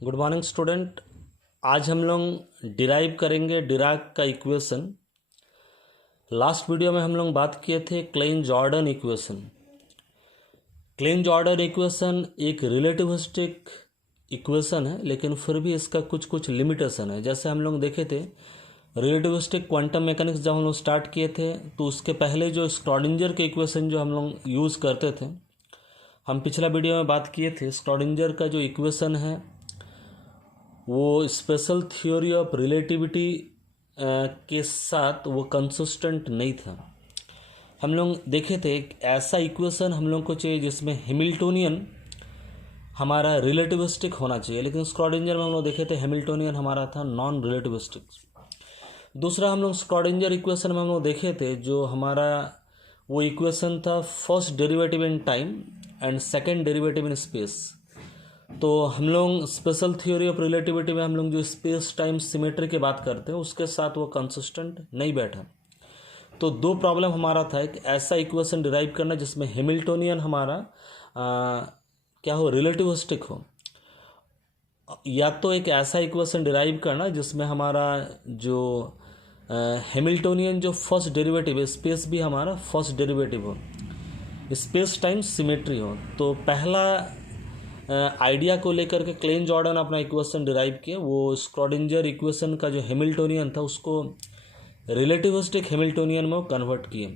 Good morning student. आज हम लोग डिराइव करेंगे डिराक का इक्वेशन। लास्ट वीडियो में हम लोग बात किए थे Klein Jordan equation. Klein Jordan equation एक रिलेटिविस्टिक इक्वेशन है, लेकिन फिर भी इसका कुछ कुछ लिमिटेशन है। जैसे हम लोग देखे थे रिलेटिविस्टिक क्वांटम मैकेनिक्स जब हम लोग स्टार्ट किए थे, तो उसके पहले जो स्क्रॉडिंजर के इक्वेशन जो हम लोग यूज़ करते थे, हम पिछला वीडियो में बात किए थे स्क्रॉडिंजर का जो इक्वेशन है वो स्पेशल थ्योरी ऑफ रिलेटिविटी के साथ वो कंसिस्टेंट नहीं था। हम लोग देखे थे एक ऐसा इक्वेशन हम लोग को चाहिए जिसमें हैमिल्टोनियन हमारा रिलेटिविस्टिक होना चाहिए, लेकिन स्क्रॉडिंजर में हम लोग देखे थे हैमिल्टोनियन हमारा था नॉन रिलेटिविस्टिक। दूसरा हम लोग स्क्रॉडिंजर इक्वेशन में हम लोग देखे थे जो हमारा वो इक्वेशन था first derivative in time and second derivative in space. तो हम लोग स्पेशल थ्योरी ऑफ रिलेटिविटी में हम लोग जो स्पेस टाइम सिमेट्री की बात करते हैं उसके साथ वो कंसिस्टेंट नहीं बैठा। तो दो प्रॉब्लम हमारा था, एक ऐसा इक्वेशन डिराइव करना जिसमें हैमिल्टोनियन हमारा क्या हो, रिलेटिविस्टिक हो, या तो एक ऐसा इक्वेशन डिराइव करना जिसमें हमारा जो हैमिल्टोनियन जो फर्स्ट डेरिवेटिव है स्पेस भी हमारा फर्स्ट डेरिवेटिव हो, स्पेस टाइम सिमेट्री हो। तो पहला आइडिया को लेकर के क्लेन जॉर्डन अपना इक्वेशन डिराइव किए। वो स्क्रॉडिंजर इक्वेशन का जो हैमिल्टोनियन था उसको रिलेटिविस्टिक हैमिल्टोनियन में कन्वर्ट किए,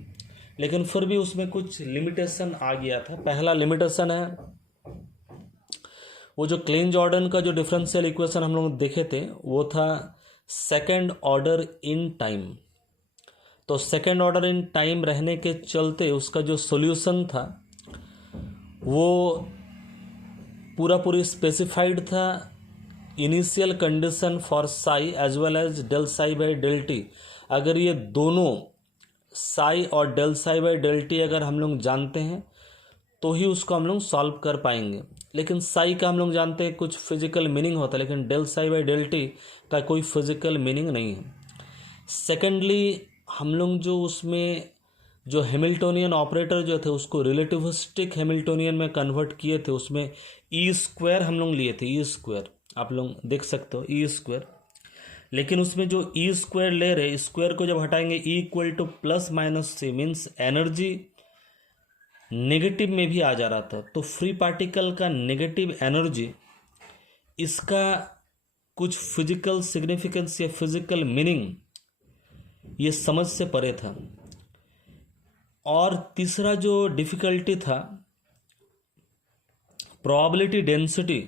लेकिन फिर भी उसमें कुछ लिमिटेशन आ गया था। पहला लिमिटेशन है वो जो क्लेन जॉर्डन का जो डिफरेंशियल इक्वेशन हम लोग देखे थे वो था सेकेंड ऑर्डर इन टाइम। तो सेकेंड ऑर्डर इन टाइम रहने के चलते उसका जो सॉल्यूशन था वो पूरी स्पेसिफाइड था initial condition for psi as well as del psi by del t. अगर ये दोनों साई और del psi by del t अगर हम लोग जानते हैं तो ही उसको हम लोग सॉल्व कर पाएंगे। लेकिन साई का हम लोग जानते हैं कुछ फिजिकल मीनिंग होता है, लेकिन del psi by del t का कोई फिजिकल मीनिंग नहीं है। सेकेंडली हम लोग जो उसमें जो हैमिल्टोनियन ऑपरेटर जो थे उसको रिलेटिविस्टिक हैमिल्टोनियन में कन्वर्ट किए थे, उसमें ई स्क्वायर हम लोग लिए थे, ई स्क्वायर आप लोग देख सकते हो ई स्क्वायर। लेकिन उसमें जो ई स्क्वायर ले रहे, स्क्वायर को जब हटाएंगे E equal to plus minus c means energy negative में भी आ जा रहा था। तो फ्री पार्टिकल का नेगेटिव एनर्जी इसका कुछ फिजिकल सिग्निफिकेंस या फिजिकल मीनिंग ये समझ से परे था। और तीसरा जो डिफिकल्टी था probability density.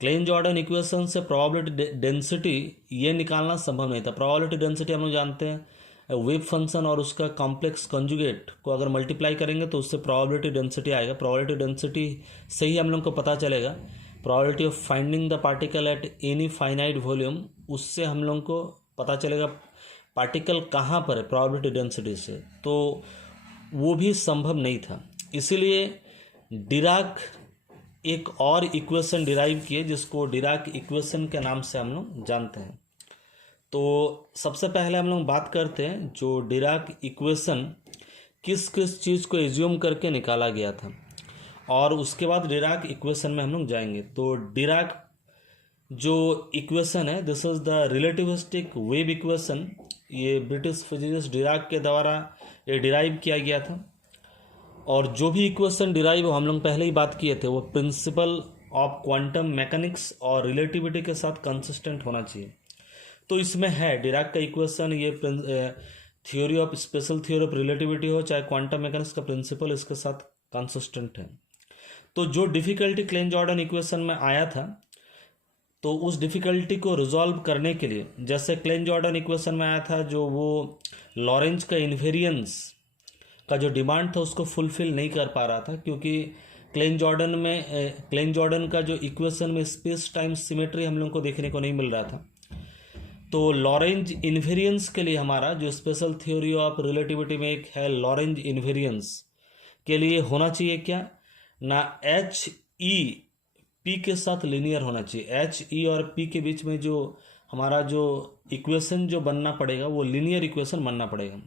Klein Jordan equation से प्रोबेबिलिटी डेंसिटी ये निकालना संभव नहीं था। प्रोबेबिलिटी डेंसिटी हम लोग जानते हैं वेव फंक्शन और उसका कॉम्प्लेक्स कंजुगेट को अगर मल्टीप्लाई करेंगे तो उससे प्रोबेबिलिटी डेंसिटी आएगा। प्रोबेबिलिटी डेंसिटी से ही हम लोग को पता चलेगा probability of finding the particle at any finite volume, उससे हम लोग को पता चलेगा पार्टिकल कहाँ पर है प्रोबेबिलिटी डेंसिटी से। तो वो भी संभव नहीं था, इसीलिए डिराक एक और इक्वेशन डिराइव किए जिसको डिराक इक्वेशन के नाम से हम लोग जानते हैं। तो सबसे पहले हम लोग बात करते हैं जो डिराक इक्वेशन किस किस चीज़ को एज्यूम करके निकाला गया था, और उसके बाद डिराक इक्वेशन में हम लोग जाएंगे। तो डिराक जो इक्वेशन है this is the relativistic wave equation. ये ब्रिटिश फिजिसिस्ट डिराक के द्वारा ये डिराइव किया गया था, और जो भी इक्वेशन डिराइव हम लोग पहले ही बात किए थे वो प्रिंसिपल ऑफ क्वांटम मैकेनिक्स और रिलेटिविटी के साथ कंसिस्टेंट होना चाहिए। तो इसमें है डिराक का इक्वेशन, ये theory of special theory of relativity हो चाहे क्वांटम मैकेनिक्स का प्रिंसिपल, इसके साथ कंसिस्टेंट है। तो जो डिफिकल्टी क्लेन जॉर्डन इक्वेशन में आया था, तो उस डिफ़िकल्टी को रिजॉल्व करने के लिए जैसे क्लेन जॉर्डन इक्वेशन में आया था जो वो लॉरेंज का इन्वेरियंस का जो डिमांड था उसको फुलफिल नहीं कर पा रहा था, क्योंकि क्लेन जॉर्डन का जो इक्वेशन में स्पेस टाइम सिमेट्री हम लोग को देखने को नहीं मिल रहा था। तो लॉरेंज इन्वेरियंस के लिए हमारा जो स्पेशल थ्योरी ऑफ रिलेटिविटी में एक है लॉरेंज इन्वेरियंस के लिए होना चाहिए क्या ना, एच ई पी के साथ लीनियर होना चाहिए। एच ई और पी के बीच में जो हमारा जो इक्वेशन जो बनना पड़ेगा वो लीनियर इक्वेशन बनना पड़ेगा,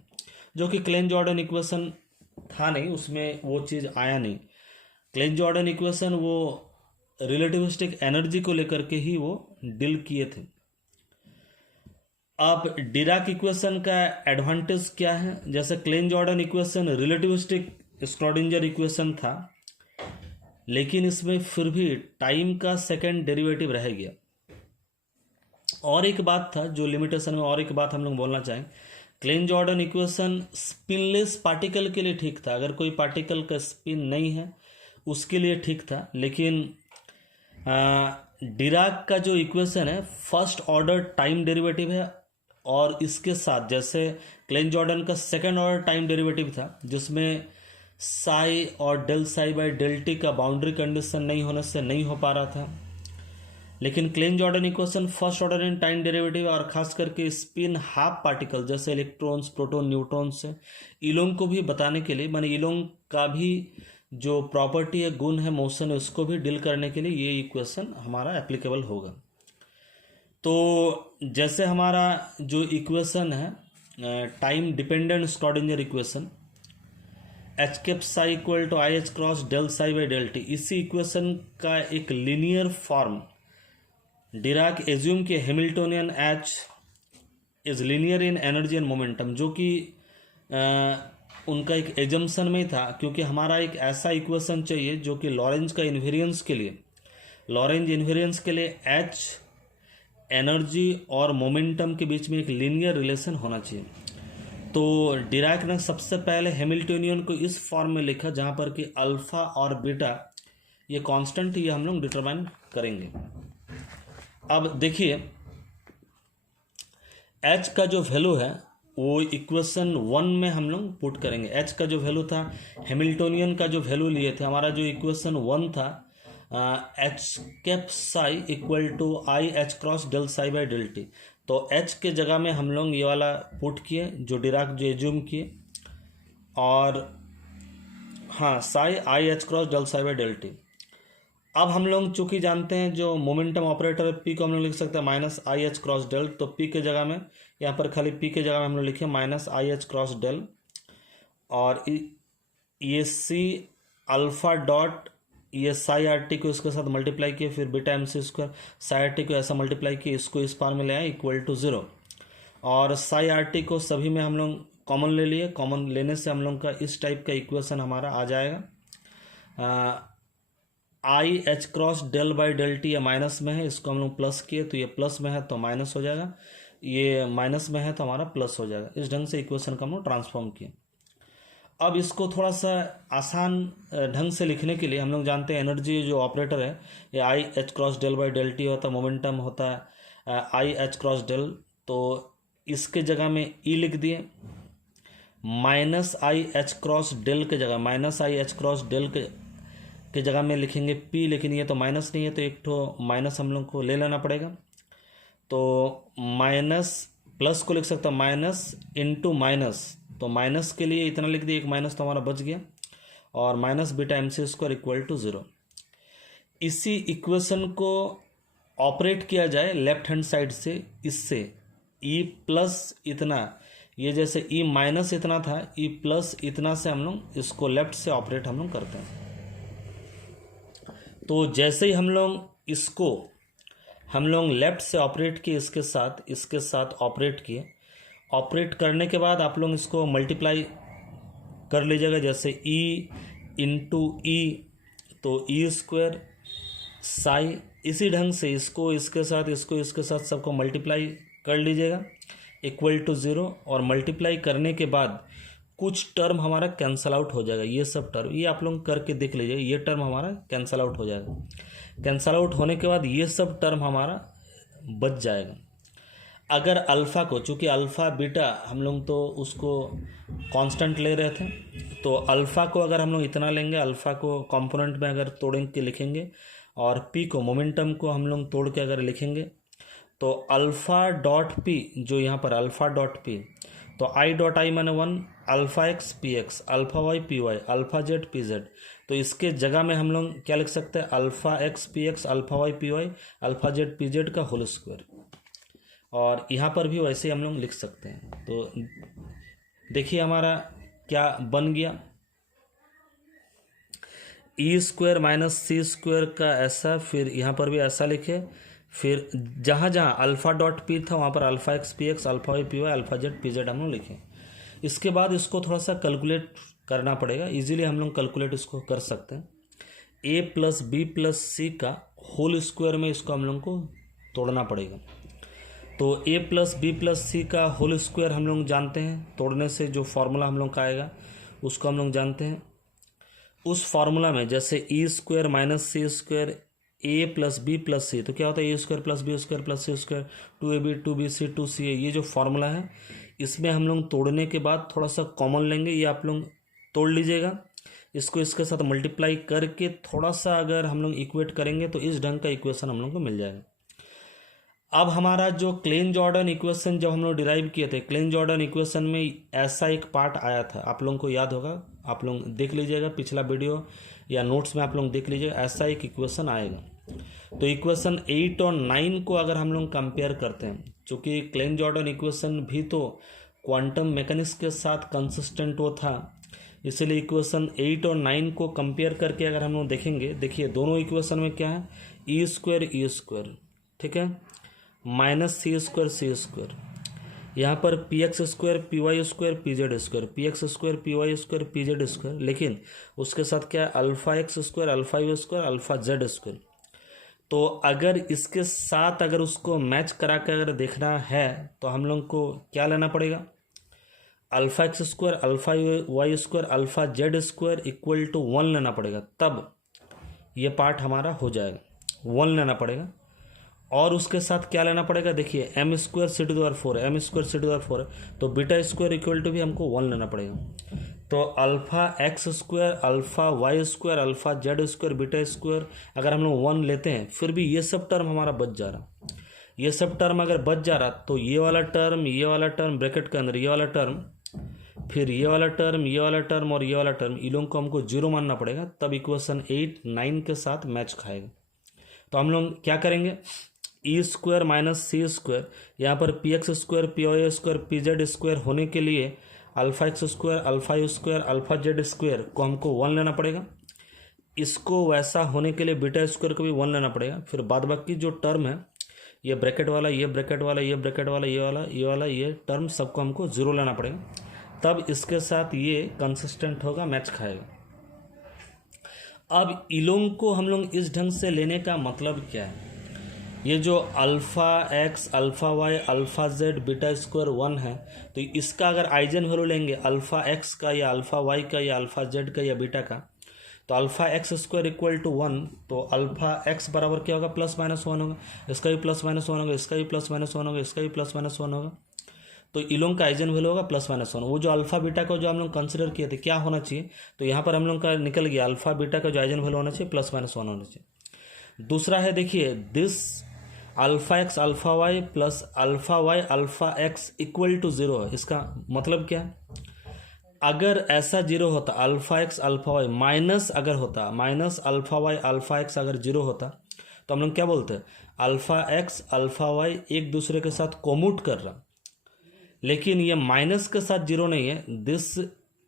जो कि क्लेन जॉर्डन इक्वेशन था नहीं, उसमें वो चीज़ आया नहीं। क्लेन जॉर्डन इक्वेशन वो रिलेटिविस्टिक एनर्जी को लेकर के ही वो डील किए थे। अब डिराक इक्वेशन का एडवांटेज क्या है? जैसे Klein Jordan equation relativistic Schrodinger equation था, लेकिन इसमें फिर भी टाइम का सेकंड डेरिवेटिव रह गया। और एक बात था जो लिमिटेशन में, और एक बात हम लोग बोलना चाहें, क्लेन जॉर्डन इक्वेशन स्पिनलेस पार्टिकल के लिए ठीक था, अगर कोई पार्टिकल का स्पिन नहीं है उसके लिए ठीक था। लेकिन डिराक का जो इक्वेशन है फर्स्ट ऑर्डर टाइम डेरिवेटिव है, और इसके साथ जैसे क्लेन जॉर्डन का सेकंड ऑर्डर टाइम डेरिवेटिव था जिसमें साई और del psi by del t का बाउंड्री कंडीशन नहीं होने से नहीं हो पा रहा था, लेकिन Klein Jordan equation first order in time derivative और खास करके स्पिन हाफ पार्टिकल जैसे इलेक्ट्रॉन्स, प्रोटॉन, न्यूट्रॉन्स से इलोंग को भी बताने के लिए, माने इलोंग का भी जो प्रॉपर्टी है, गुण है, मोशन है, उसको भी डील करने के लिए ये इक्वेशन हमारा एप्लीकेबल होगा। तो जैसे हमारा जो इक्वेशन है time dependent Schrodinger equation H cap psi equal to I H cross del psi by del T, इसी इक्वेशन का एक लीनियर फॉर्म डिराक एज्यूम के Hamiltonian H is linear in energy and momentum, जो कि उनका एक assumption में था, क्योंकि हमारा एक ऐसा इक्वेशन चाहिए जो कि लॉरेंज का इन्वेरियंस के लिए, लॉरेंज इन्वेरियंस के लिए एच एनर्जी और मोमेंटम के बीच में एक लीनियर रिलेशन होना चाहिए। तो डिराक ने सबसे पहले हैमिल्टोनियन को इस फॉर्म में लिखा जहां पर कि अल्फा और बीटा ये कांस्टेंट, ये हम लोग डिटरमाइन करेंगे। अब देखिए एच का जो वैल्यू है वो इक्वेशन 1 में हम लोग पुट करेंगे। एच का जो वैल्यू था, हैमिल्टोनियन का जो वैल्यू लिए थे, हमारा जो इक्वेशन 1 था H cap psi equal to I H cross del psi by del T, तो एच के जगह में हम लोग ये वाला पुट किए जो डिराक जो एज्यूम किए, और हाँ psi i H cross del psi by del t. अब हम लोग चूंकि जानते हैं जो मोमेंटम ऑपरेटर है पी को हम लोग लिख सकते हैं minus i H cross del, तो पी के जगह में यहाँ पर खाली पी के जगह में हम लोग लिखे minus i H cross del, और ये सी अल्फा डॉट ये साई आर टी को इसके साथ मल्टीप्लाई किए, फिर beta m c square psi r t को ऐसा मल्टीप्लाई किए, इसको इस पार में ले आए इक्वल टू 0, और साई आर टी को सभी में हम लोग कॉमन ले लिए। कॉमन लेने से हम लोग का इस टाइप का इक्वेशन हमारा आ जाएगा। I H cross del by del t ये माइनस में है, इसको हम लोग प्लस किए तो ये प्लस में है तो माइनस हो जाएगा, ये माइनस में है तो हमारा प्लस हो जाएगा। इस ढंग से इक्वेशन का हम लोग ट्रांसफॉर्म किए। अब इसको थोड़ा सा आसान ढंग से लिखने के लिए हम लोग जानते हैं एनर्जी जो ऑपरेटर है ये i H cross del by del t होता है, मोमेंटम होता है आई एच क्रॉस डेल, तो इसके जगह में ई लिख दिए, minus i H cross del के जगह minus i H cross del के जगह में लिखेंगे पी, लेकिन ये तो माइनस नहीं है तो एक ठो माइनस हम लोग को ले लेना पड़ेगा, तो माइनस प्लस को लिख सकता हूँ माइनस इंटू माइनस, तो माइनस के लिए इतना लिख दिया, एक माइनस तो हमारा बच गया, और minus beta m c square equal to 0। इसी इक्वेशन को ऑपरेट किया जाए लेफ्ट हैंड साइड से, इससे ई प्लस इतना, ये जैसे ई माइनस इतना था, ई प्लस इतना से हम लोग इसको लेफ्ट से ऑपरेट हम लोग करते हैं। तो जैसे ही हम लोग इसको हम लोग लेफ्ट से ऑपरेट किए, इसके साथ ऑपरेट किए, ऑपरेट करने के बाद आप लोग इसको मल्टीप्लाई कर लीजिएगा, जैसे ई इंटू ई तो ई स्क्वायर साई, इसी ढंग से इसको इसके साथ सबको मल्टीप्लाई कर लीजिएगा इक्वल टू 0, और मल्टीप्लाई करने के बाद कुछ टर्म हमारा कैंसल आउट हो जाएगा, ये सब टर्म ये आप लोग करके देख लीजिए, ये टर्म हमारा कैंसल आउट हो जाएगा। कैंसल आउट होने के बाद ये सब टर्म हमारा बच जाएगा। अगर अल्फ़ा को, चूँकि अल्फ़ा बीटा हम लोग तो उसको कांस्टेंट ले रहे थे, तो अल्फ़ा को अगर हम लोग इतना लेंगे, अल्फ़ा को कंपोनेंट में अगर तोड़ के लिखेंगे, और पी को मोमेंटम को हम लोग तोड़ के अगर लिखेंगे, तो अल्फ़ा डॉट पी जो यहाँ पर अल्फ़ा डॉट पी, तो आई डॉट आई माने 1, alpha x p x, alpha y p y, alpha z p z, तो इसके जगह में हम लोग क्या लिख सकते हैं, alpha x p x, alpha y p y, alpha z p z का होल स्क्वायर, और यहाँ पर भी वैसे ही हम लोग लिख सकते हैं। तो देखिए हमारा क्या बन गया, ई स्क्वायर माइनस सी स्क्वायर का ऐसा, फिर यहाँ पर भी ऐसा लिखे, फिर जहाँ जहाँ अल्फ़ा डॉट पी था वहाँ पर alpha x p x, alpha y p y, alpha z p z हम लोग लिखें। इसके बाद इसको थोड़ा सा कैलकुलेट करना पड़ेगा, इजीली हम लोग कैलकुलेट इसको कर सकते हैं। ए प्लस बी प्लस सी का होल स्क्वायर में इसको हम लोग को तोड़ना पड़ेगा। तो ए प्लस बी प्लस सी का होल स्क्वायर हम लोग जानते हैं, तोड़ने से जो फार्मूला हम लोग का आएगा उसको हम लोग जानते हैं। उस फार्मूला में जैसे E square minus C square A plus B plus C, तो क्या होता है A square plus B square plus C square, 2ab 2bc 2ca, ये जो फार्मूला है इसमें हम लोग तोड़ने के बाद थोड़ा सा कॉमन लेंगे, ये आप लोग तोड़ लीजिएगा। इसको इसके साथ मल्टीप्लाई करके थोड़ा सा अगर हम लोग इक्वेट करेंगे तो इस ढंग का इक्वेशन हम लोग को मिल जाएगा। अब हमारा जो क्लेन जॉर्डन इक्वेशन जब हम लोग डिराइव किए थे, क्लेन जॉर्डन इक्वेशन में ऐसा एक पार्ट आया था, आप लोगों को याद होगा, आप लोग देख लीजिएगा पिछला वीडियो या नोट्स में आप लोग देख लीजिएगा, ऐसा एक इक्वेशन आएगा। तो इक्वेशन 8 और 9 को अगर हम लोग कंपेयर करते हैं, चूँकि क्लेन जॉर्डन इक्वेशन भी तो क्वांटम मैकेनिक्स के साथ कंसिस्टेंट वो था, इसलिए इक्वेशन 8 और 9 को कंपेयर करके अगर हम लोग देखेंगे, देखिए दोनों इक्वेशन में क्या है, ई स्क्वायर, ठीक है, माइनस सी स्क्वायर, यहाँ पर p x square p y square p z square, p x square p y square p z square, लेकिन उसके साथ क्या है, alpha x square alpha u square alpha z square. तो अगर इसके साथ अगर उसको मैच करा के अगर देखना है तो हम लोग को क्या लेना पड़ेगा, alpha x square alpha y square alpha z square equal to 1 लेना पड़ेगा, तब ये पार्ट हमारा हो जाएगा, 1 लेना पड़ेगा। और उसके साथ क्या लेना पड़ेगा, देखिए m square c to the power 4 है, m square c to the power 4 है, तो बीटा स्क्वायर इक्वल टू भी हमको 1 लेना पड़ेगा। तो alpha x square alpha y square alpha z square beta square अगर हम लोग 1 लेते हैं, फिर भी ये सब टर्म हमारा बच जा रहा, ये सब टर्म अगर बच जा रहा तो ये वाला टर्म ब्रैकेट के अंदर, ये वाला टर्म, फिर ये वाला टर्म और ये वाला टर्म, इन लोगों को हमको 0 मानना पड़ेगा, तब इक्वेशन 8 9 के साथ मैच खाएगा। तो हम लोग क्या करेंगे, ई स्क्वायर माइनस सी स्क्वायर, यहाँ पर p x square p y square p z square होने के लिए alpha x square alpha u square alpha z square को हमको 1 लेना पड़ेगा। इसको वैसा होने के लिए बीटा स्क्वायर को भी 1 लेना पड़ेगा। फिर बाद बाकी जो टर्म है, ये ब्रैकेट वाला ये ब्रैकेट वाला ये ब्रैकेट वाला ये टर्म सबको हमको 0 लेना पड़ेगा, तब इसके साथ ये कंसिस्टेंट होगा, मैच खाएगा। अब इलोंग को हम लोग इस ढंग से लेने का मतलब क्या है, ये जो alpha x alpha y alpha z beta square 1 है, तो इसका अगर आइजन वैल्यू लेंगे अल्फ़ा एक्स का या अल्फ़ा वाई का या अल्फ़ा जेड का या बीटा का, तो alpha x square equal to 1, तो अल्फ़ा एक्स बराबर क्या होगा, प्लस माइनस 1 होगा, इसका भी प्लस माइनस 1 होगा, इसका भी प्लस माइनस 1 होगा, इसका भी प्लस माइनस 1 होगा। तो इलोंग का आइजन वैल्यू होगा प्लस माइनस 1। वो जो अल्फ़ा बीटा का जो हम लोग कंसिडर किए थे क्या होना चाहिए, तो यहाँ पर हम लोग का निकल गया, अल्फ़ा बीटा का जो आइजन वैल्यू होना चाहिए प्लस माइनस 1 होना चाहिए। दूसरा है, देखिए this alpha x alpha y plus alpha y alpha x equal to 0 है। इसका मतलब क्या है, अगर ऐसा 0 होता, alpha x alpha y minus अगर होता, minus alpha y alpha x अगर 0 होता, तो हम लोग क्या बोलते हैं, अल्फ़ा एक्स अल्फ़ा वाई एक दूसरे के साथ कोमूट कर रहा, लेकिन ये माइनस के साथ 0 नहीं है, this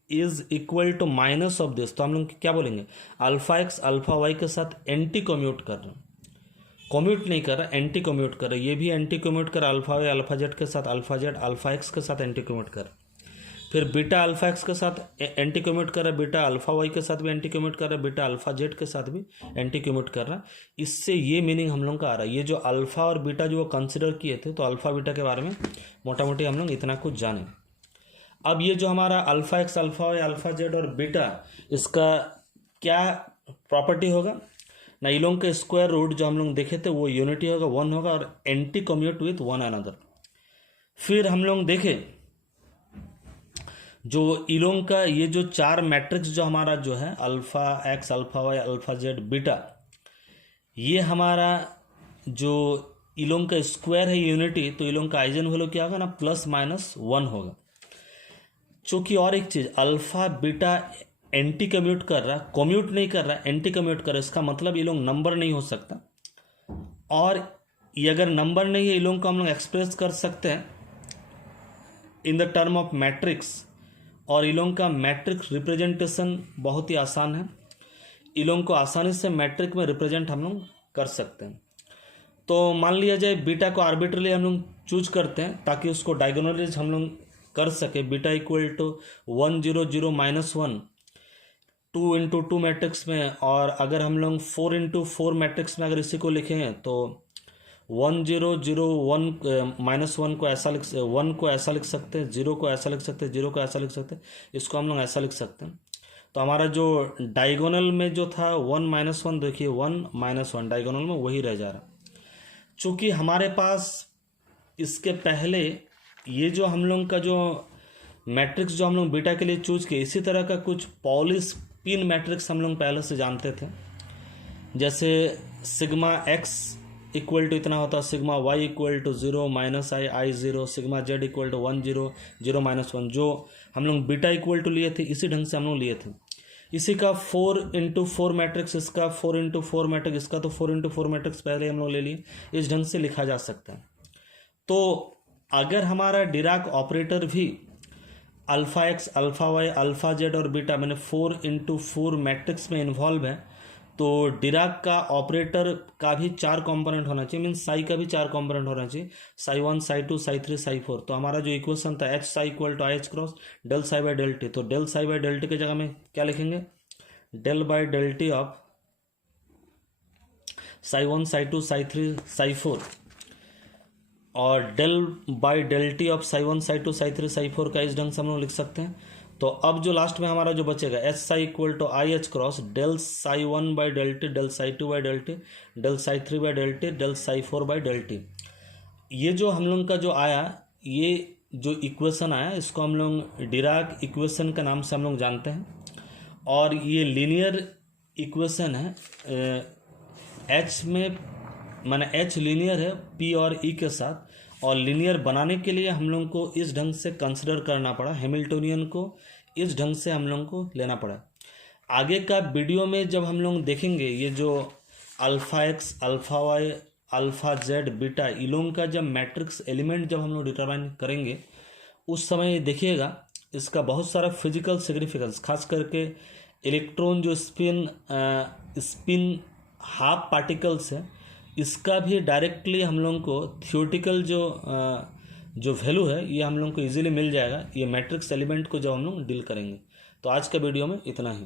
is equal to minus of this, तो हम लोग क्या बोलेंगे, अल्फ़ा एक्स अल्फ़ा वाई के साथ एंटी कम्यूट कर रहा, कम्यूट नहीं कर रहा, एंटी कम्यूट कर रहा, ये भी एंटी कम्यूट कर, अल्फ़ा वाई अल्फ़ा जेड के साथ अल्फ़ा जेड अल्फ़ा एक्स के साथ एंटी कम्यूट कर, फिर बीटा अल्फ़ा एक्स के साथ एंटी कम्यूट कर रहा है, बीटा अल्फ़ा वाई के साथ भी एंटी कम्यूट कर रहा है, बीटा अल्फ़ा जेड के साथ भी एंटी कम्यूट कर रहा है। इससे ये मीनिंग हम लोग का आ रहा है, ये जो अल्फ़ा और बीटा जो वो कंसिडर किए थे, तो अल्फ़ा बीटा के बारे में मोटा मोटी हम लोग इतना कुछ जाने। अब ये जो हमारा alpha x alpha y alpha z और बीटा, इसका क्या प्रॉपर्टी होगा ना, इलोंग के स्क्वायर रूट जो हम लोग देखे थे वो यूनिटी होगा, 1 होगा, और anti commute with one another. फिर हम लोग देखें जो इलोंग का ये जो 4 मैट्रिक्स जो हमारा जो है alpha x alpha y alpha z beta, ये हमारा जो इलोंग का स्क्वायर है यूनिटी, तो इलोंग का आइजन वैल्यू क्या होगा ना, प्लस माइनस 1 होगा। चूँकि और एक चीज़, अल्फ़ा बीटा एंटी कम्यूट कर रहा, कम्यूट नहीं कर रहा, एंटी कम्यूट कर रहा, इसका मतलब ये लोग नंबर नहीं हो सकता, और ये अगर नंबर नहीं है, ये लोग को हम लोग एक्सप्रेस कर सकते हैं in the term of matrix, और ये लोग का मैट्रिक्स रिप्रेजेंटेशन बहुत ही आसान है। इन लोगों को आसानी से मैट्रिक में रिप्रेजेंट हम लोग कर सकते हैं। तो मान लिया जाए बीटा को आर्बिट्रली हम लोग चूज करते हैं ताकि उसको डायगोनलाइज हम लोग कर सके। Beta equal to 1 0 0 -1 2 into 2 matrix में, और अगर हम लोग 4 इंटू 4 मैट्रिक्स में अगर इसी को लिखें तो 1 0 0 1 -1 को ऐसा लिख 1 को ऐसा लिख सकते हैं, 0 को ऐसा लिख सकते हैं, 0 को ऐसा लिख सकते हैं, इसको हम लोग ऐसा लिख सकते हैं। तो हमारा जो डायगोनल में जो था 1 -1, देखिए 1 -1 डायगोनल में वही रह जा रहा। चूँकि हमारे पास इसके पहले ये जो हम लोग का जो मैट्रिक्स जो हम लोग बीटा के लिए चूज किए, इसी तरह का कुछ पॉली स्पिन मैट्रिक्स हम लोग पहले से जानते थे। जैसे सिग्मा एक्स इक्वल टू इतना होता, sigma y equal to 0 -i i 0, sigma z equal to 1 0 0 -1, जो हम लोग बीटा इक्वल टू लिए थे इसी ढंग से हम लोग लिए थे। इसी का 4 इंटू 4 मैट्रिक्स, इसका 4 इंटू 4 मैट्रिक्स, इसका तो 4 इंटू 4 मैट्रिक्स पहले हम लोग ले लिए, इस ढंग से लिखा जा सकता है। तो अगर हमारा डिराक ऑपरेटर भी alpha x, alpha Y, alpha z और बीटा मैंने 4 इंटू 4 मैट्रिक्स में इन्वॉल्व है, तो डिराक का ऑपरेटर का भी 4 कंपोनेंट होना चाहिए, मीन्स साई का भी 4 कंपोनेंट होना चाहिए, साई 1, साई 2, साई 3, साई 4। तो हमारा जो इक्वेशन था H psi equal to I H cross del psi by del T, तो del psi by del T की जगह में क्या लिखेंगे, del by del T of psi 1, psi 2, psi 3, psi 4, और del by del T of psi 1, psi 2, psi 3, psi 4 का इस ढंग से हम लोग लिख सकते हैं। तो अब जो लास्ट में हमारा जो बचेगा H psi equal to I H cross del psi 1 by del t, del psi 2 by del t, del psi 3 by del t, del psi 4 by del t. ये जो हम लोग का जो आया, ये जो इक्वेशन आया, इसको हम लोग डिराक इक्वेशन का नाम से हम लोग जानते हैं। और ये लीनियर इक्वेशन है, एच में माने एच लीनियर है पी और ई के साथ, और लीनियर बनाने के लिए हम लोग को इस ढंग से कंसिडर करना पड़ा, हैमिल्टोनियन को इस ढंग से हम लोग को लेना पड़ा। आगे का वीडियो में जब हम लोग देखेंगे ये जो alpha x, alpha Y, alpha Z, beta, इन लोगों का जब मैट्रिक्स एलिमेंट जब हम लोग डिटरमाइन करेंगे, उस समय देखिएगा इसका बहुत सारा फिजिकल सिग्निफिकेंस, खास करके इलेक्ट्रॉन जो स्पिन हाफ पार्टिकल्स है, इसका भी डायरेक्टली हम लोगों को थियोटिकल जो वैल्यू है ये हम लोगों को इजीली मिल जाएगा, ये मैट्रिक्स एलिमेंट को जब हम लोग डील करेंगे। तो आज का वीडियो में इतना ही।